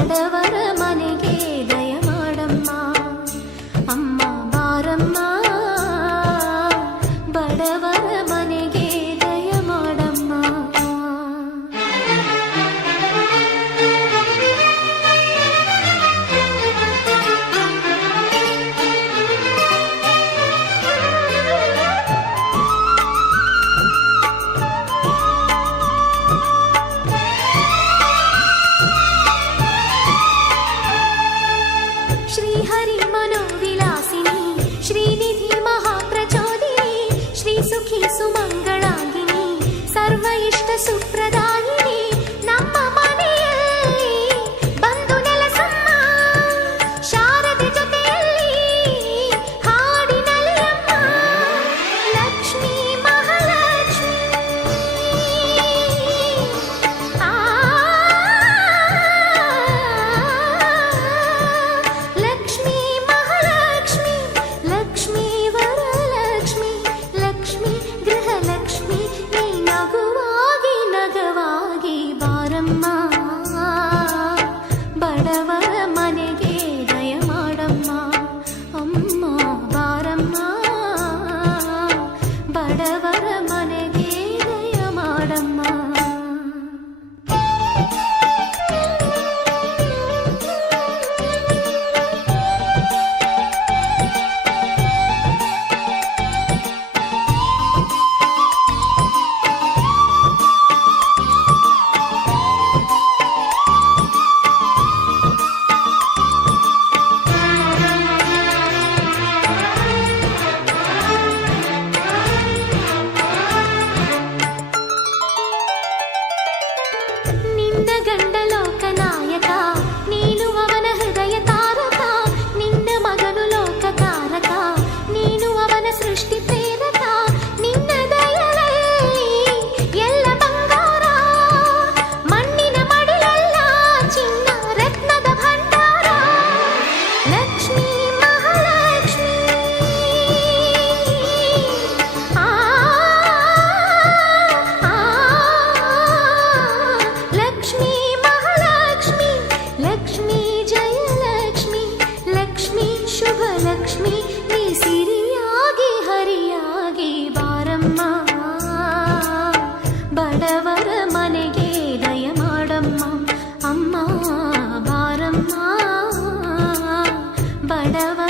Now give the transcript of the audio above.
ఆడవర మనకే దయమాడమ్మా అమ్మ బారమ్మా கடவா